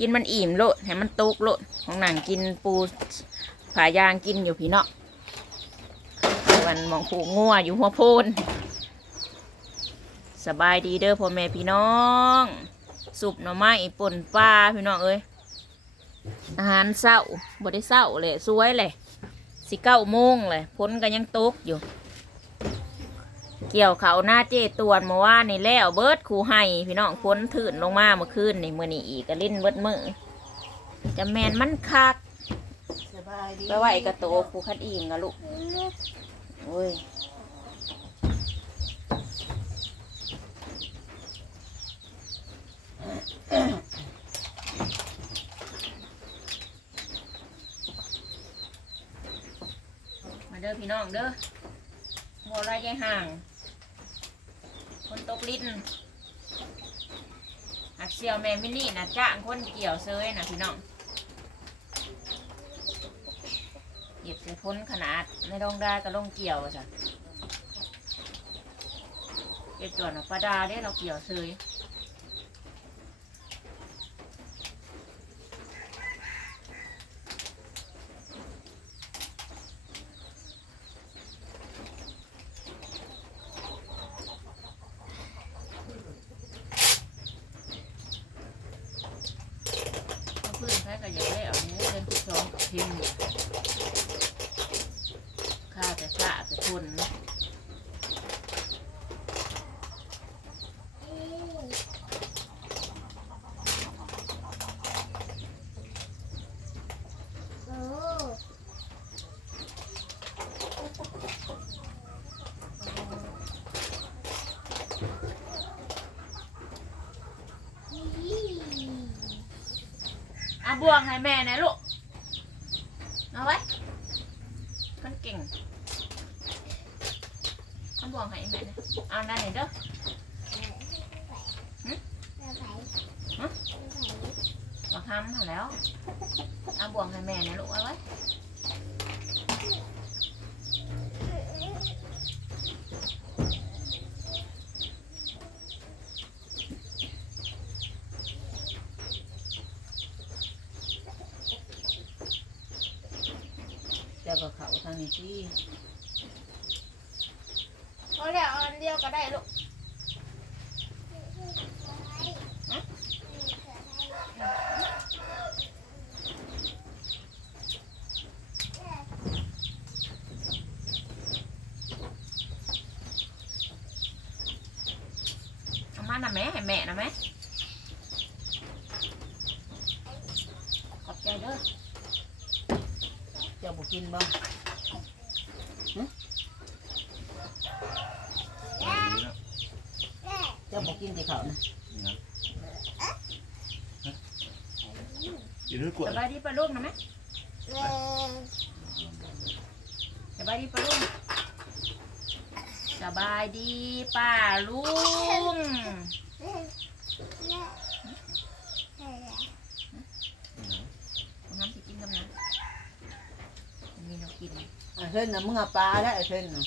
กินมันอิ่มโลดให้มันตุกโลดของหนังกินปูผายางกินอยู่พี่เนาะวันมองผูกงัวอยู่หัวโพนสบายดีเด้อพ่อแม่พี่น้องสุปหน่อไม้ป่นปลาพี่น้องเอ้ยอาหารเศร้าบ่ได้เศร้าเลยสวยเลยสิเก้าโมงเลยพ้นก็ยังตกอยู่ เกี่ยวเขาหน้าเจตวนเมื่อวานนี่แล้วเบิดคูให้พี่น้องพ้นถื่นลงมาเมื่อคืนนี่มื่อนี้อีกก็ลิ้นเบิดมือจะแมนมันคักสบายดีไปไหวกระโตกผูคัดอิ่มนะลูกโอ้ยมาเด้อพี่น้องเด้อบัวไรยายห่าง คนตกลิ้นหักเซียวแมงมินี่นะจ้างคนเกี่ยวเซยนะพี่น้องเหยียบใส่พ้นขนาดไม่ลงได้ก็ลงเกี่ยวจ้ะเก็บตัวนะปลาดาได้เราเกี่ยวเซยเอาพื้นใช้ก็อยากได้เอาเนี้ยเดินติดสองกับพิมพ์อยู่ข้าแต่สะแต่ทน เอาบวงให้แม่หนะลูก เอาไว้คนเก่งเอาบวงให้แม่นะเอานั่นนี่เด้อมาทำมาแล้ว เอาบวงให้แม่นะลูกเอาไว้เดี๋ยวก็ เขาทางนี้ที่เอาแล้วเอาอันเดียวก็ได้ลูกเอามานะแม่ให้แม่นะแม่ขอบใจเด้อเจ้าบุกินบ่เจ้าบุกินที่เขานะ อยู่ด้วยกวสดบายดีปะลูกนะแม่สบายดีปะลูกสบายดีป้าลุงน้ำสิกินกับน้ำมีน้ำกินไอ้เส้นน่ะมึงเอาปลาแล้วไอ้เส้นน่ะ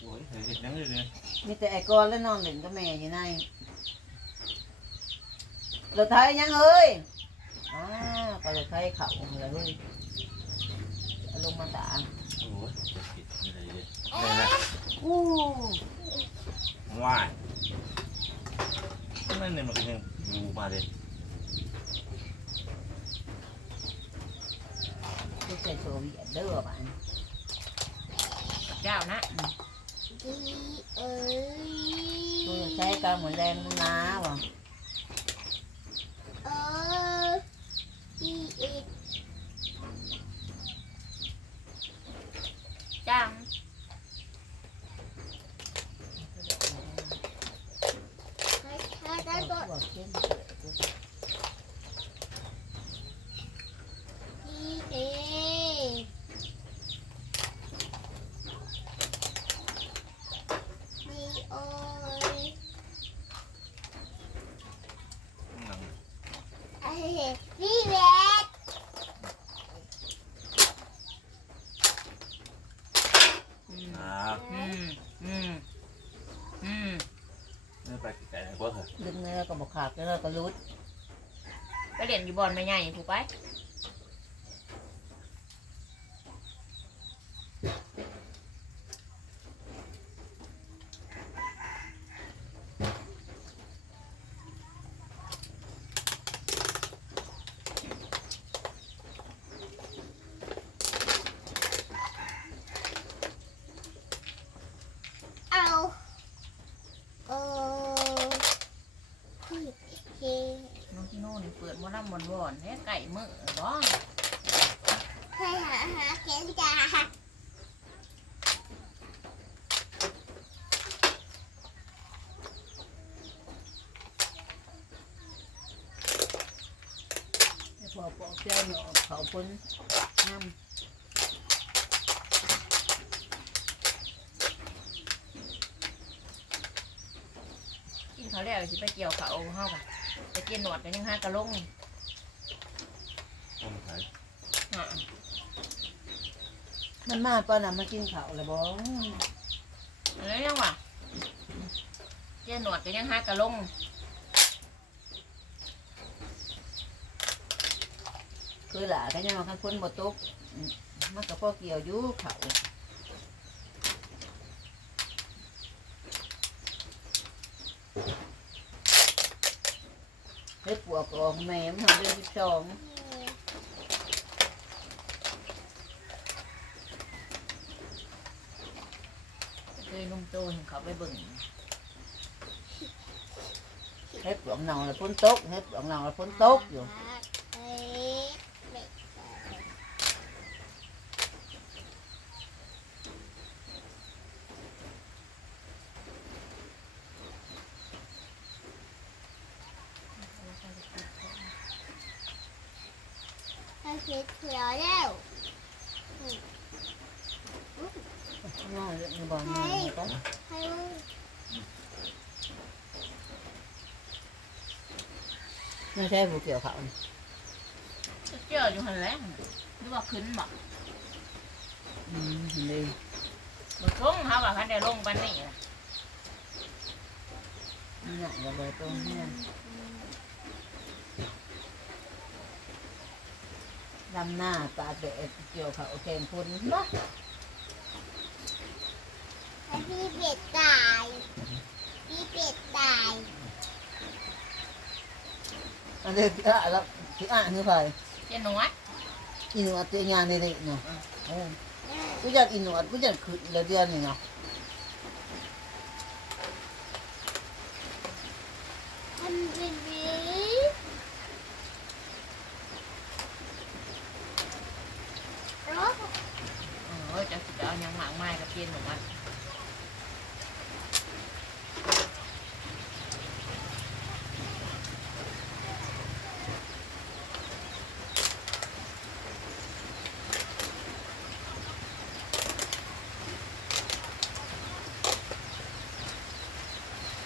โอ้ยเห็นยังเลยเนี่ยมีแต่ไอ้กอนแล้วนอนเล่นกับแม่อยู่ใน รถไทยยังเอ้ยอ่าไปรถไทยเขาเลยเฮ้ยเอาลงมาตาโอ้ยจะผิดอะไรเลยนี่นะอู้ว่ายนั่นเนี่ยมันก็ยังอยู่มาเลยลูกใจโซเวียตเด้อบ้านเจ้านะลูกใช้กาหมดแรงมึงน้าว่ะ จ้าง พวกเข้ม หนัง พี่เวท อืมอ่าอืมอืมอืมไม่ไปแต่ก็เหรอดึงเนื้อก็บอกขาดแล้วก็รุดไปเรียนอยู่บอนไม่ใหญ่ถูกไป เอาโอ้พี่เฮ้ น้องที่โน่นนี่เปิดมันวอนเนี่ยไก่มือบ่ให้หาหาเข็มจ้าพอปอกเจ้าเนาะเขาพ้นน้ำกินเขาแล้วสิไปเกี่ยวเขาเฮาค่ะไปเกี่ยวหนวดกันยังห้ากระลงนี่ มันมาป้าน่ะมากินข้าวแล้วบ่เอ้ยยังวะเกี่ยวหนวดกันยังหากระลงคือหล่ะก็ยังคันพ้นบ่ตกมันก็พอเกี่ยวอยู่เขาเฮ็ดปวกออกแม่มันทำเดือนสิบสอง คยนุ่มโตเห็นเขาไปเบิ่งเฮ็ดปวกเน่าแล้วพ้นตกเฮ็ดปวกเน่าแล้วพ้นตกอยู่เฮ้ยเด็กให้คิดเขียวแล้ว น้อยเลยบ่แม่นก็ให้มึงไม่ใช่ผู้เกี่ยวเขานี่เจออยู่หันแหล้วหรือว่าขึ้นบ่อืมเห็นดีบ่ลงเฮากับคันได้ลงปานนี้ล่ะนี่น่ะระเบิดตรงนี้ดำหน้าตาเด็ดเกี่ยวเขาแข่งพ้นเนาะให้ พี่เป็ดตาย พี่เป็ดตายอันนี้ที่อะแล้วที่อะคือใครเกี่ยวหนวดอินวัดตัวงานนี่เลยเนาะเออกูอยากอินวัดกูอยากขึ้นเดือนนี่เนาะทำเป็นดีรถ เออจะสิเอาหยังหมากไม้กับเกี่ยวหนวด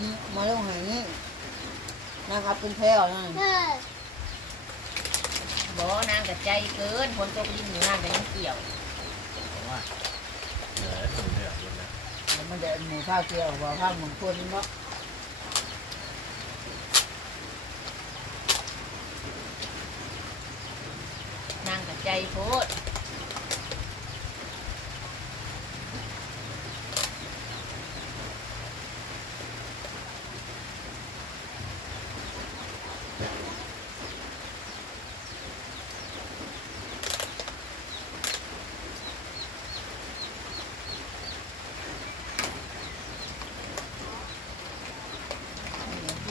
นี่ มาลงไหนนี่นะครับเป็นแพ้วนั่นเฮ้ยบ่นางกับใจเกินฝนตกดินอยู่นางก็ยังเกี่ยวผมว่าเหลือถุงเดียวหมดแล้วแล้วมันเดินหมูข้าวเกี่ยวว่าข้าวมงคลเนาะนางกับใจโพด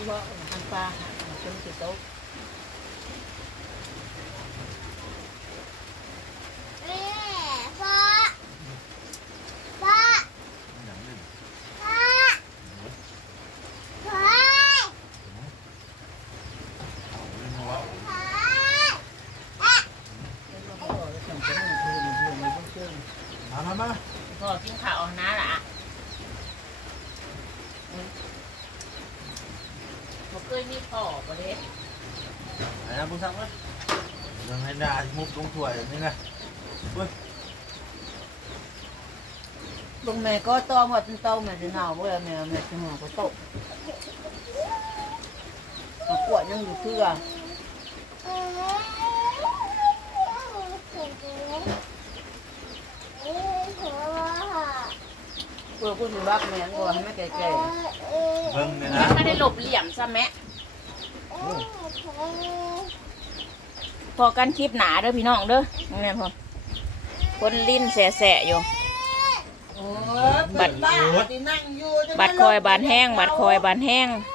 ที่ว่าอันปลามันเป็นติดโต๊ะ แม่พ่อพ่อ หนังหนึ่ง พ่อพ่อ เรื่องว่า พ่อ แล้วก็แล้วส่งไปให้คืนอยู่ในเบื้องต้น มามามา พ่อกินข้าวนะล่ะ บ่เคยมีพ่อบ่เด้ไหนนะผู้สั่งวะยังให้ด่ามุกลงถ้วยนี่นะลงแม่ก็ต้อมว่าเป็นเต้าแม่จะหนาวเมื่อแม่แม่จะหนาวก็ตกยังอยู่เพื่อเออเห็นไหมเออหัวเพื่อผู้ที่รักแม่งก็ให้แม่แก่เออเออเบิ่งเนี่ยยันะงไม่ได้หลบเหลี่ยมซะแม่เออ พอกันคลิปหนาเด้อพี่น้องเด้อนั่นแหละพอคนลิ้นแสะๆอยู่ๆโอ้ยเปิดบ้าที่นั่งอยู่จะมาบัดคอยบานแห้ง บัดคอยบานแห้งเ